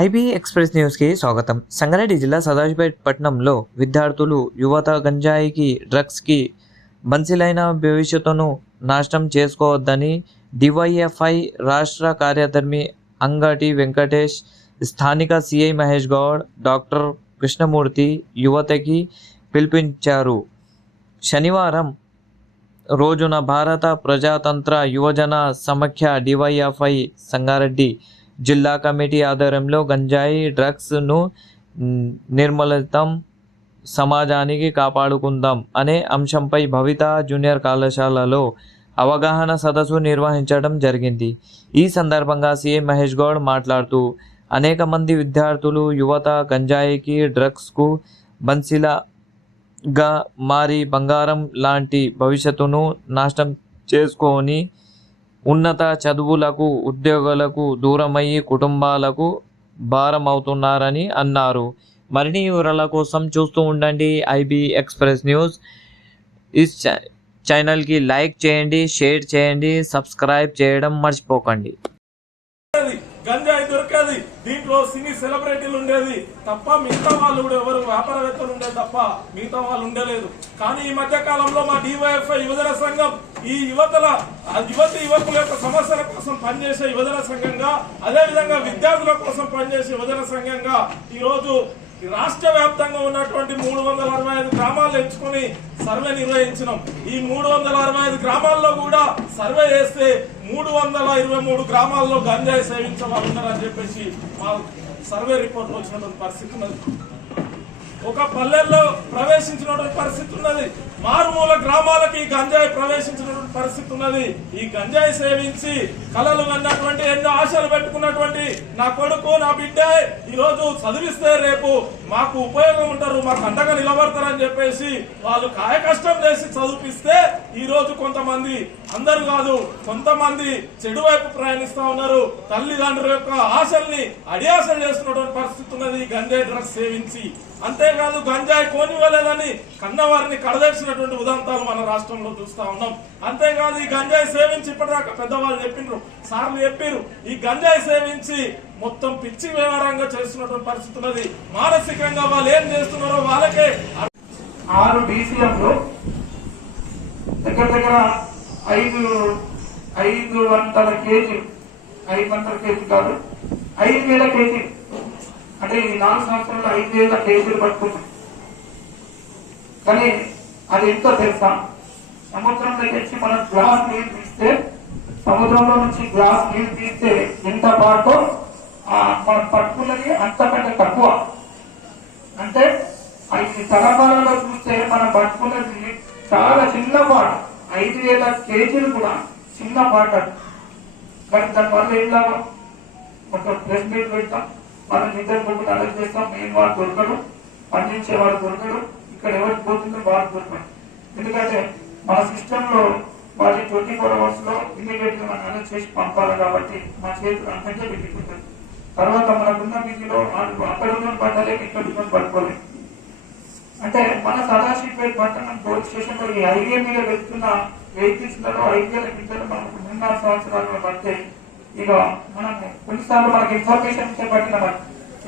IB express న్యూస్కి స్వాగతం. సంగారెడ్డి జిల్లా సదాశివపేట పట్టణంలో విద్యార్థులు యువత గంజాయికి డ్రగ్స్కి బన్సిలైన భవిష్యత్తును నాశనం చేసుకోవద్దని డివైఎఫ్ఐ రాష్ట్ర కార్యదర్శి అంగటి వెంకటేష్, స్థానిక సిఐ మహేష్ గౌడ్, డాక్టర్ కృష్ణమూర్తి యువతకి పిలుపునిచ్చారు. శనివారం రోజున భారత ప్రజాతంత్ర యువజన సమాఖ్య డివైఎఫ్ఐ సంగారెడ్డి జిల్లా కమిటీ ఆధ్వర్యంలో గంజాయి డ్రగ్స్ను నిర్మూలితం, సమాజానికి కాపాడుకుందాం అనే అంశంపై భవిత జూనియర్ కళాశాలలో అవగాహన సదస్సు నిర్వహించడం జరిగింది. ఈ సందర్భంగా సీఎం మహేష్ గౌడ్ మాట్లాడుతూ అనేక మంది విద్యార్థులు యువత గంజాయికి డ్రగ్స్కు బన్సీలుగా మారి బంగారం లాంటి భవిష్యత్తును నాశనం చేసుకొని ఉన్నత చదువులకు ఉద్యోగాలకు దూరమయ్యి కుటుంబాలకు భారం అవుతున్నారని అన్నారు. మరిన్ని వివరాల కోసం చూస్తూ ఉండండి ఐబీ ఎక్స్ప్రెస్ న్యూస్. ఈ ఛానల్కి లైక్ చేయండి, షేర్ చేయండి, సబ్స్క్రైబ్ చేయడం మర్చిపోకండి. గంజాయి దొరికేది దీంట్లో సినీ సెలబ్రిటీలు ఉండేది తప్ప మిగతా వాళ్ళు కూడా ఎవరు వ్యాపారవేత్తలు ఉండేది తప్ప మిగతా వాళ్ళు ఉండలేదు. కానీ ఈ మధ్య కాలంలో మా డివైఎఫ్ఐ యువజన సంఘం ఈ యువకుల యొక్క సమస్యల కోసం పనిచేసే యువజన సంఘంగా, అదేవిధంగా విద్యార్థుల కోసం పనిచేసే యువజన సంఘంగా ఈరోజు రాష్ట్ర వ్యాప్తంగా ఉన్నటువంటి 365 గ్రామాలు ఎంచుకుని సర్వే నిర్వహించినాం. ఈ 365 గ్రామాల్లో కూడా సర్వే చేస్తే 323 గ్రామాల్లో గంజాయి సేవించే వాళ్ళు ఉన్నారని చెప్పేసి మా సర్వే రిపోర్ట్ లో వచ్చినటువంటి పరిస్థితి ఉన్నది. ఒక పల్లెల్లో ప్రవేశించినటువంటి పరిస్థితి ఉన్నది, మారుమూల గ్రామాలకి గంజాయి ప్రవేశించినటువంటి పరిస్థితి ఉన్నది. ఈ గంజాయి సేవించి కళలు అన్నటువంటి ఎన్నో ఆశలు పెట్టుకున్నటువంటి నా కొడుకు నా బిడ్డ ఈ రోజు చదివిస్తే రేపు మాకు ఉపయోగం ఉంటారు, మాకు అండగా నిలబడతారని చెప్పేసి వాళ్ళు కాయ కష్టం చేసి చదివిస్తే ఈ రోజు కొంతమంది, అందరూ కాదు కొంతమంది చెడు వైపు ప్రయాణిస్తా ఉన్నారు. తల్లిదండ్రుల యొక్క ఆశల్ని అడియాసలు చేస్తున్నటువంటి పరిస్థితి ఉన్నది గంజాయి డ్రగ్స్ సేవించి. అంతేకాదు గంజాయి కోనివ్వలేదని కన్నవారిని కడదర్చినటువంటి ఉదాంతాలు మన రాష్ట్రంలో చూస్తా ఉన్నాం. అంతేకాదు ఈ గంజాయి సేవించి ఇప్పటిదాకా పెద్దవాళ్ళు చెప్పిండ్రు, సార్లు చెప్పారు, ఈ గంజాయి సేవించి మొత్తం పిచ్చి వ్యవహారంగా చేస్తున్నటువంటి పరిస్థితి ఉన్నది. మానసికంగా వాళ్ళు ఏం చేస్తున్నారో వాళ్ళకే 6 DCMలో దగ్గర దగ్గర 500 కేజీలు, 500 కేజీ కాదు 5,000 కేజీ, అంటే ఈ 4 సంవత్సరాలు 5,000 కేజీలు పట్టుకున్నాం. కానీ అది ఎంతో తెలుసా, సముద్రంలోకి వచ్చి మనం గ్లాస్ నీళ్ళు తీస్తే, సముద్రంలో నుంచి గ్లాస్ నీళ్ళు తీస్తే ఎంత పాటో మనం పట్టుకున్నది అంతకంటే తక్కువ. అంటే ఈ తలపాలలో చూస్తే మనం పట్టుకున్నది చాలా చిన్న పాట, 5,000 కేజీలు కూడా చిన్న పాట. కానీ దానివల్ల ఏం లాభం, ఒక ప్రెస్ మీట్ పెడతాం, మనం ఇద్దరు ముగ్గురు అలర్ట్ చేస్తాం, మెయిన్ వాడు దొరకడు, పండించేవాడు దొరకడు, ఇక్కడ ఎవరికి పోతుందో వాడు దొరకడు. ఎందుకంటే మన సిస్టమ్ లో వాటి 24 hours లో ఇమీడియట్ గా మనం అలర్ట్ చేసి పంపాలి. కాబట్టి మా చేతులు అంతకే వెళ్ళిపోతుంది. తర్వాత మనకున్న బిజీలో అక్కడ ఉన్న పట్టాలేక ఇక్కడ ఉన్న పట్టుకోలేదు. అంటే మన సదాశివపేట పట్టణం పోలీస్ స్టేషన్ లో ఈ హైవే మీద వెళ్తున్న వెహికల్స్ లలో 5,000 కింద మనకు 3-4 సంవత్సరాలు పడితే ఇక మనము కొన్నిసార్లు మనకి ఇన్ఫర్మేషన్ ఇచ్చే పట్టిన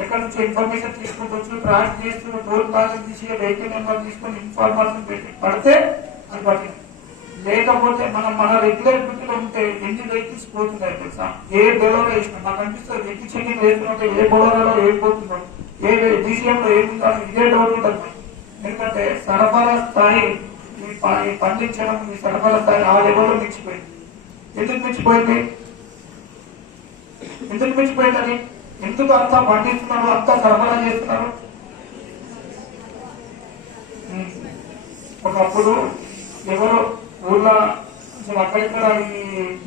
ఎక్కడి నుంచి ఇన్ఫర్మేషన్ తీసుకుంటూ ట్రాక్ చేస్తూ టోల్ ప్లాజా తీసి వెహికల్ నెంబర్ తీసుకొని ఇన్ఫర్మేషన్ పెట్టి పడితే అది పట్టింది. లేకపోతే మన రెగ్యులర్ డ్యూటీలో ఉంటే ఎన్ని వెహికల్స్ పోతున్నాయి తెలుసా, ఏ బెలోలో వేసినా నాకు అనిపిస్తుంది వెహికల్ చెకింగ్ వేస్తుంటే ఏ బొలోలో ఏం పోతుందో, ఏ DCMలో ఏముందో ఇదే డౌట్ ఉంటుంది. ఎందుకంటే సరఫరా స్థాయి పండించడం, ఈ సరఫరా స్థాయి ఆ లెవెల్లో మించిపోయింది. ఎందుకు మించిపోయింది, ఎందుకు మించిపోయిందని, ఎందుకు అంతా పండిస్తున్నారు, అంతా సరఫరా చేస్తున్నారు. ఒకప్పుడు ఎవరో ఊళ్ళో కొంచెం అక్కడిక్కడ ఈ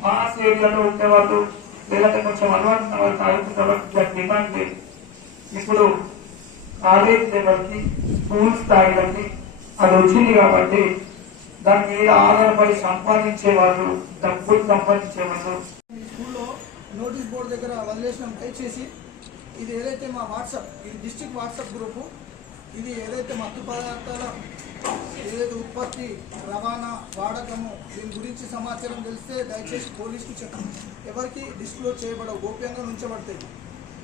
మాస్ ఏరియాలో ఉండేవాళ్ళు, లేదంటే కొంచెం అలవాటు ఉన్న వాళ్ళు తాగుతున్న డిమాండ్ లేదు. ఇప్పుడు కాలేజ్ లెవెల్కి, స్కూల్ స్థాయిలకి అది వచ్చింది. కాబట్టి దాని మీద ఆధారపడి సంపాదించే వాళ్ళు, డబ్బులు సంపాదించే వాళ్ళు స్కూల్లో నోటీస్ బోర్డు దగ్గర వదిలేసినాం. దయచేసి ఇది ఏదైతే మా వాట్సాప్, ఇది డిస్ట్రిక్ట్ వాట్సాప్ గ్రూపు, ఇది ఏదైతే మత్తు పదార్థాల ఏదైతే ఉత్పత్తి, రవాణా, వాడకము దీని గురించి సమాచారం తెలిస్తే దయచేసి పోలీసుకి చెప్పండి. ఎవరికి డిస్క్లోజ్ చేయబడవు, గోప్యంగా ఉంచబడతాయి.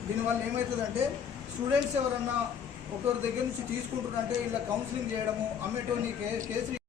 దీనివల్ల ఏమవుతుందంటే స్టూడెంట్స్ ఎవరన్నా ఒకరి దగ్గర నుంచి తీసుకుంటున్నారంటే ఇలా కౌన్సిలింగ్ చేయడము అమ్మేటోని కేసులు